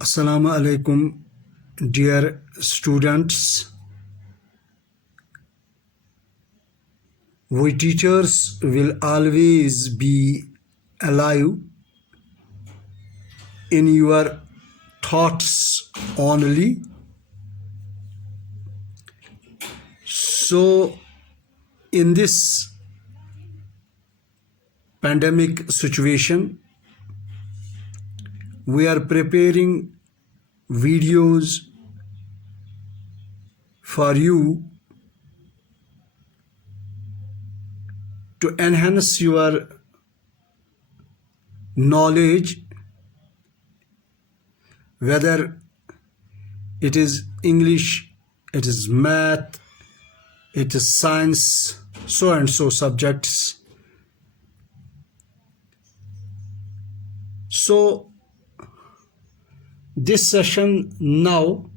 Assalamu alaikum, dear students. We teachers will always be alive in your thoughts only. So, in this pandemic situation, we are preparing videos for you to enhance your knowledge, whether it is English, it is math, it is science, so and so subjects. So this session now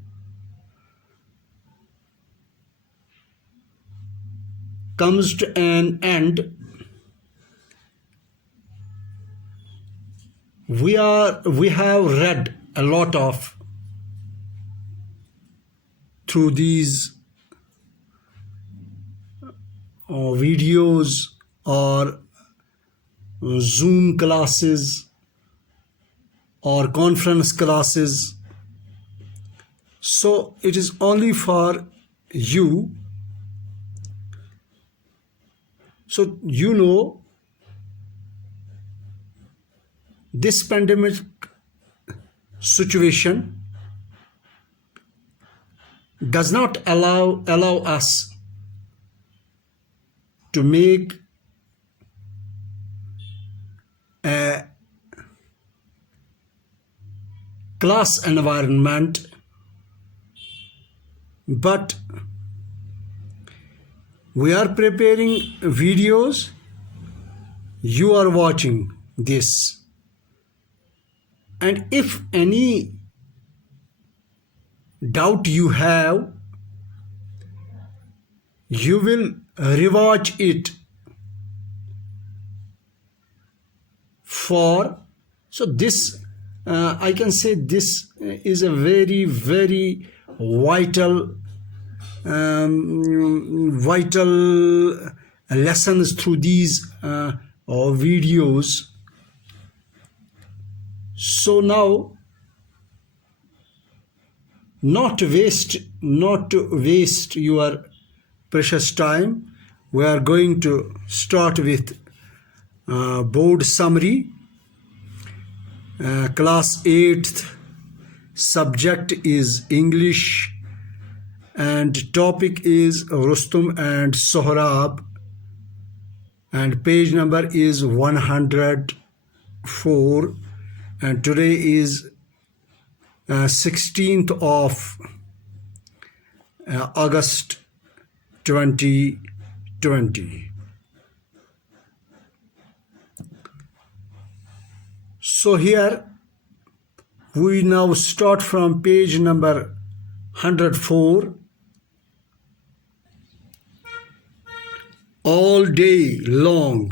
comes to an end. We have read a lot of through these videos or Zoom classes or conference classes. So it is only for you. So you know, this pandemic situation does not allow us to make a class environment, but we are preparing videos. You are watching this, and if any doubt you have, you will rewatch it for. So this I can say this is a very, very vital lessons through these videos. So now, not to waste your precious time, we are going to start with board summary. Class 8th, subject is English, and topic is Rustum and Sohrab, and page number is 104, and today is 16th of August 2020. So here we now start from page number 104. All day long.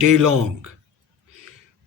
Day long.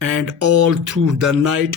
and all through the night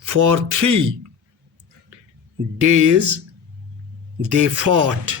For 3 days they fought.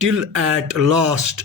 Till at last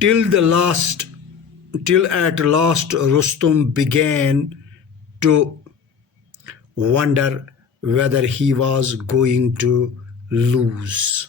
till at last Rustum began to wonder whether he was going to lose.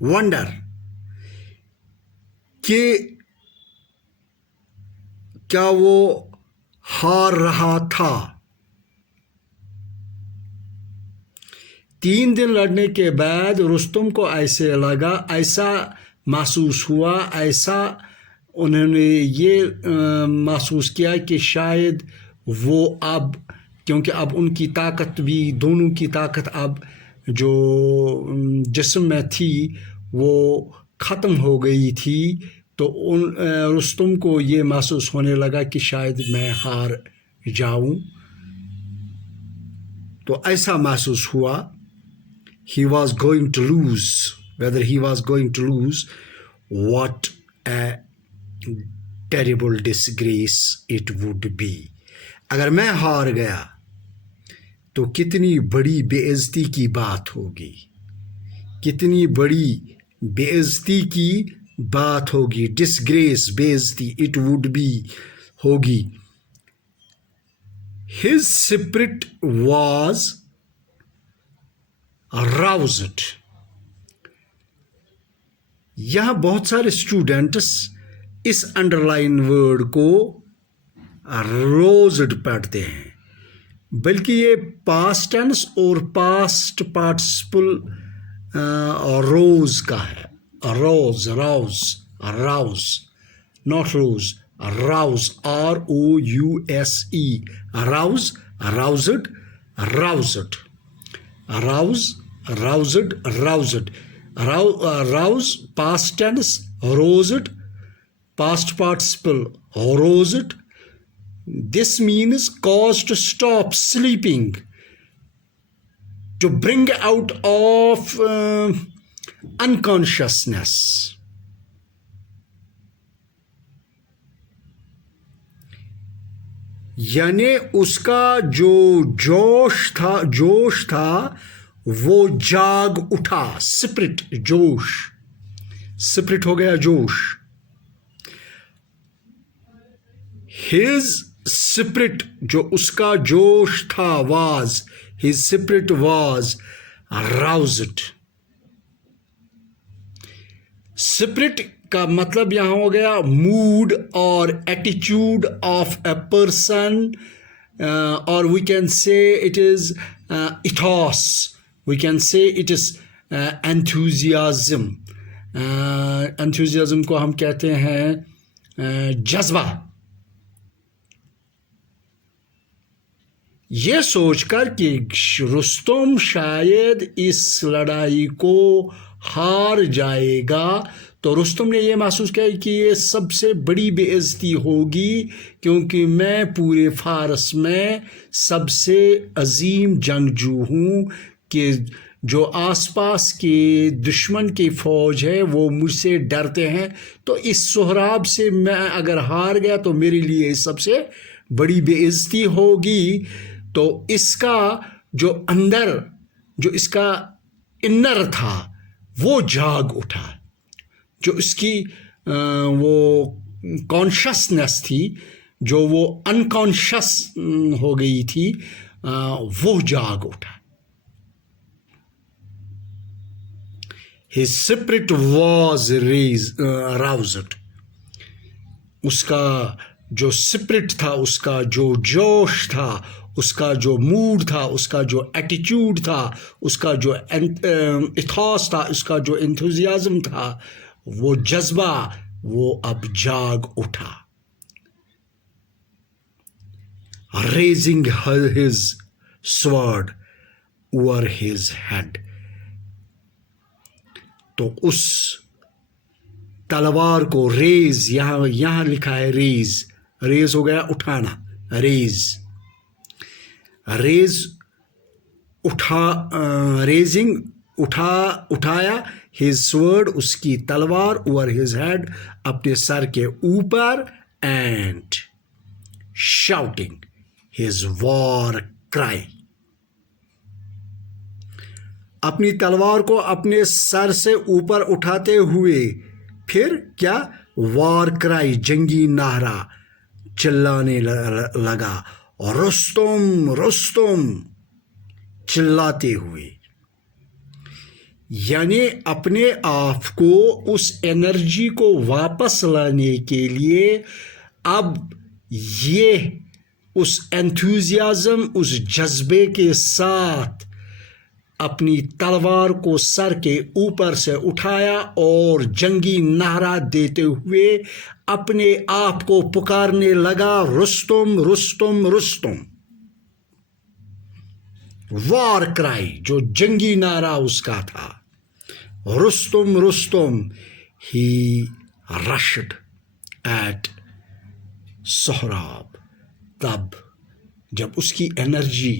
wonder کہ کیا وہ ہار رہا تھا. 3 دن لڑنے کے بعد رستم کو ایسے لگا، ایسا محسوس ہوا، ایسا انہوں نے یہ محسوس کیا کہ شاید وہ اب، کیونکہ اب ان کی طاقت بھی، دونوں کی طاقت اب جو جسم میں تھی وہ ختم ہو گئی تھی، تو رستم کو یہ محسوس ہونے لگا کہ شاید میں ہار جاؤں. تو ایسا محسوس ہوا. He was going to lose. Whether he was going to lose, what a terrible disgrace it would be. اگر میں ہار گیا تو کتنی بڑی بے عزتی کی بات ہوگی، کتنی بڑی بے عزتی کی بات ہوگی. ڈسگریس، بے عزتی، اٹ وڈ بی ہوگی. His spirit was aroused. یہاں بہت سارے اسٹوڈنٹس اس انڈر لائن ورڈ کو روزڈ پڑھتے ہیں، بلکہ یہ پاسٹ ٹینس اور پاسٹ پارٹیسپل روز کا ہے. Rose, rouse, rouse, not rose, rouse, ROUSE، rouse, roused, roused, rouse, roused, roused. Rouse, past tense, roused, past participle, roused. This means cause to stop sleeping, to bring out of unconsciousness. یعنی اس کا جو جوش تھا وہ جاگ اٹھا. Spirit, جوش، spirit ہو گیا جوش. ہز سپرٹ، جو اس کا جوش تھا، was, his spirit was roused. سپرٹ کا مطلب یہاں ہو گیا موڈ اور ایٹیچیوڈ آف اے پرسن، اور we can say it is ethos. We can say it is enthusiasm. Enthusiasm کو ہم کہتے ہیں جذبہ. یہ سوچ کر کہ رستم شاید اس لڑائی کو ہار جائے گا، تو رستم نے یہ محسوس کیا کہ یہ سب سے بڑی بے عزتی ہوگی، کیونکہ میں پورے فارس میں سب سے عظیم جنگجو ہوں، کہ جو آس پاس کے دشمن کی فوج ہے وہ مجھ سے ڈرتے ہیں. تو اس سہراب سے میں اگر ہار گیا تو میرے لیے سب سے بڑی بے عزتی ہوگی. تو اس کا جو اندر، جو اس کا انر تھا وہ جاگ اٹھا. جو اس کی وہ کانشسنس تھی، جو وہ انکانشس ہو گئی تھی، وہ جاگ اٹھا. His spirit was aroused. اس کا جو سپرٹ تھا، اس کا جو جوش تھا، اس کا جو موڈ تھا، اس کا جو ایٹیچیوڈ تھا، اس کا جو ایتھوس تھا، اس کا جو انتھوزیازم تھا، وہ جذبہ وہ اب جاگ اٹھا. Raising his sword over his head. تو اس تلوار کو ریز، یہاں لکھا ہے ریز. ریز ہو گیا اٹھانا. ریز، ریز اٹھا، ریزنگ اٹھایا. ہز سورڈ، اس کی تلوار، اوور ہز ہیڈ، اپنے سر کے اوپر. اینڈ شاؤٹنگ ہز وار کرائی. اپنی تلوار کو اپنے سر سے اوپر اٹھاتے ہوئے پھر کیا؟ وار کرائی، جنگی نعرہ چلانے لگا. رستم، رستم چلاتے ہوئے. یعنی اپنے آپ کو اس انرجی کو واپس لانے کے لیے اب یہ اس انتھوزیازم، اس جذبے کے ساتھ اپنی تلوار کو سر کے اوپر سے اٹھایا اور جنگی نعرہ دیتے ہوئے اپنے آپ کو پکارنے لگا، رستم رستم رستم. وار کرائی، جو جنگی نعرہ اس کا تھا، رستم رستم. ہی رشڈ ایٹ سہراب. تب جب اس کی انرجی،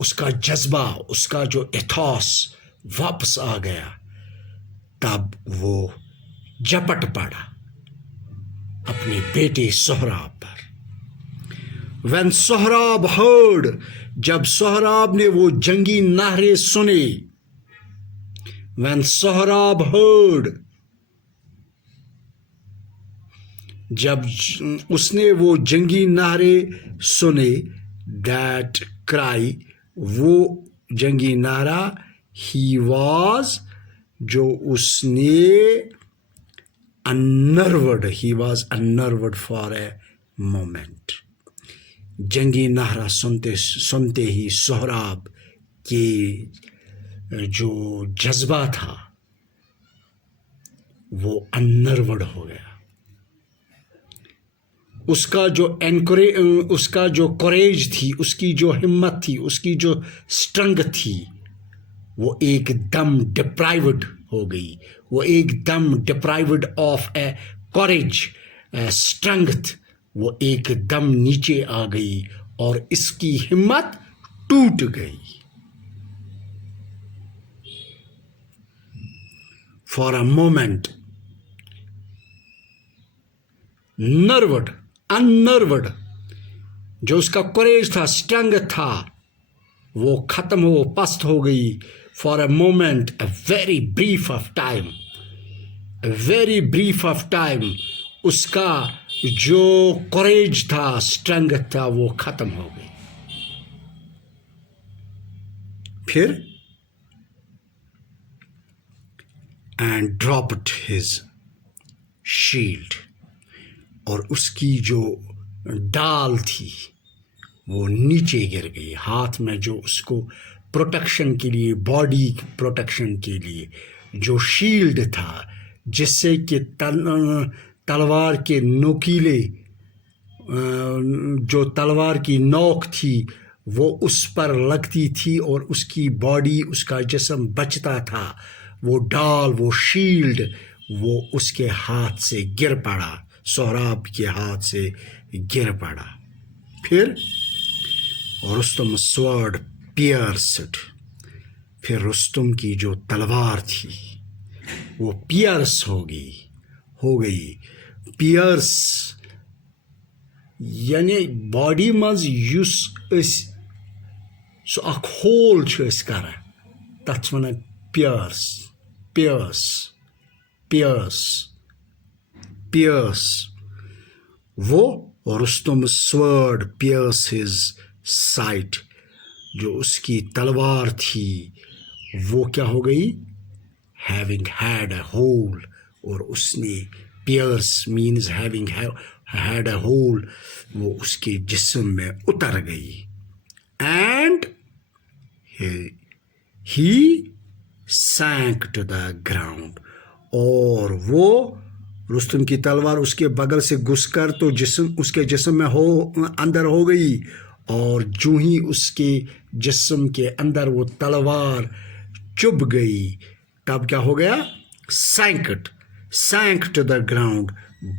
اس کا جذبہ، اس کا جو ایتھوس واپس آ گیا، تب وہ جپٹ پڑا اپنے بیٹے سہراب پر. when سہراب heard، جب سہراب نے وہ جنگی نعرے سنے، when سہراب heard، جب اس نے وہ جنگی نعرے سنے، that cry، وہ جنگی نعرہ، he was، جو اس نے unnerved، he was unnerved for a moment. جنگی نعرہ سنتے ہی سہراب کے جو جذبہ تھا وہ unnerved ہو گیا. اس کا جو کوریج تھی، اس کی جو ہمت تھی، اس کی جو اسٹرنگ تھی، وہ ایک دم ڈپرائیوڈ ہو گئی. وہ ایک دم ڈپرائیوڈ آف اے کوریج، اسٹرنگتھ، وہ ایک دم نیچے آ گئی اور اس کی ہمت ٹوٹ گئی. فار اے مومنٹ نروڈ، انروڈ، جو اس کا کوریج تھا، اسٹرنگ تھا، وہ ختم ہو، پست ہو گئی. For a moment, a very brief of time, a very brief of time, اس کا جو کوریج تھا، اسٹرنگ تھا، وہ ختم ہو گئی. پھر اینڈ ڈراپڈ ہز شیلڈ، اور اس کی جو ڈال تھی وہ نیچے گر گئی. ہاتھ میں جو اس کو پروٹیکشن کے لیے، باڈی پروٹیکشن کے لیے جو شیلڈ تھا، جس سے کہ تلوار کے نوکیلے، جو تلوار کی نوک تھی وہ اس پر لگتی تھی اور اس کی باڈی، اس کا جسم بچتا تھا. وہ ڈال، وہ شیلڈ، وہ اس کے ہاتھ سے گر پڑا، سہراب کے ہاتھ سے گر پڑا. پھر رستم سورڈ پیئرسڈ، پھر رستم کی جو تلوار تھی وہ پیئرس ہو گئی. پیئرس یعنی باڈی منٛز یُس أسۍ سُہ اکھ ہول چھِ أسۍ کران، تَتھ چھِ وَنان پیئرس. Pierce pierce pierce. وہ Rustam sword pierce his sight, جو اس کی تلوار تھی وہ کیا ہو گئی، ہیونگ ہیڈ اے ہول، اور اس نے pierce means heaving head a hole, وہ اس کے جسم میں اتر گئی. And he sank to the ground, اور وہ رستم کی تلوار اس کے بغل سے گھس کر تو اس کے جسم میں اندر ہو گئی، اور جو ہی اس کے جسم کے اندر وہ تلوار چبھ گئی، تب کیا ہو گیا، سینک ٹو دا گراؤنڈ،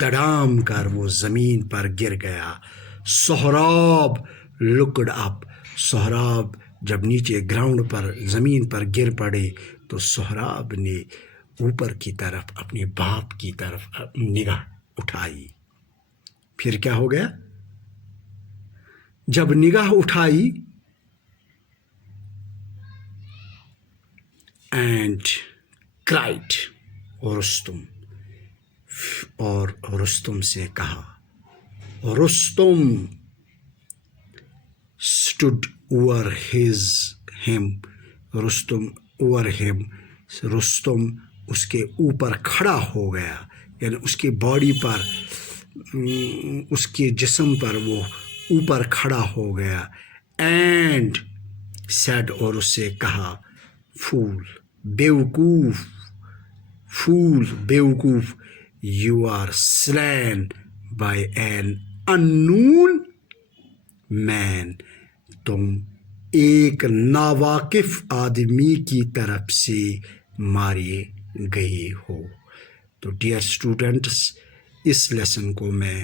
دڑام کر وہ زمین پر گر گیا. سہراب لکڈ اپ، سہراب جب نیچے گراؤنڈ پر، زمین پر گر پڑے تو سہراب نے اوپر کی طرف اپنے باپ کی طرف نگاہ اٹھائی. پھر کیا ہو گیا، جب نگاہ اٹھائی، اینڈ کرائڈ رستم، اور رستم سے کہا، Rustam stood over him، Rustam over him Rustam اس کے اوپر کھڑا ہو گیا، یعنی اس کی باڈی پر، اس کے جسم پر وہ اوپر کھڑا ہو گیا. اینڈ سیڈ، اور اس سے کہا، فول، بیوقوف، فول، بیوقوف، you are slain by an unknown man, تم ایک ناواقف آدمی کی طرف سے مارے گئے ہو. تو ڈیئر اسٹوڈنٹس، اس لیسن کو میں،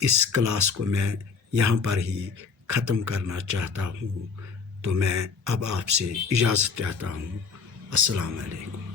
اس کلاس کو میں یہاں پر ہی ختم کرنا چاہتا ہوں. تو میں اب آپ سے اجازت چاہتا ہوں. السلام علیکم.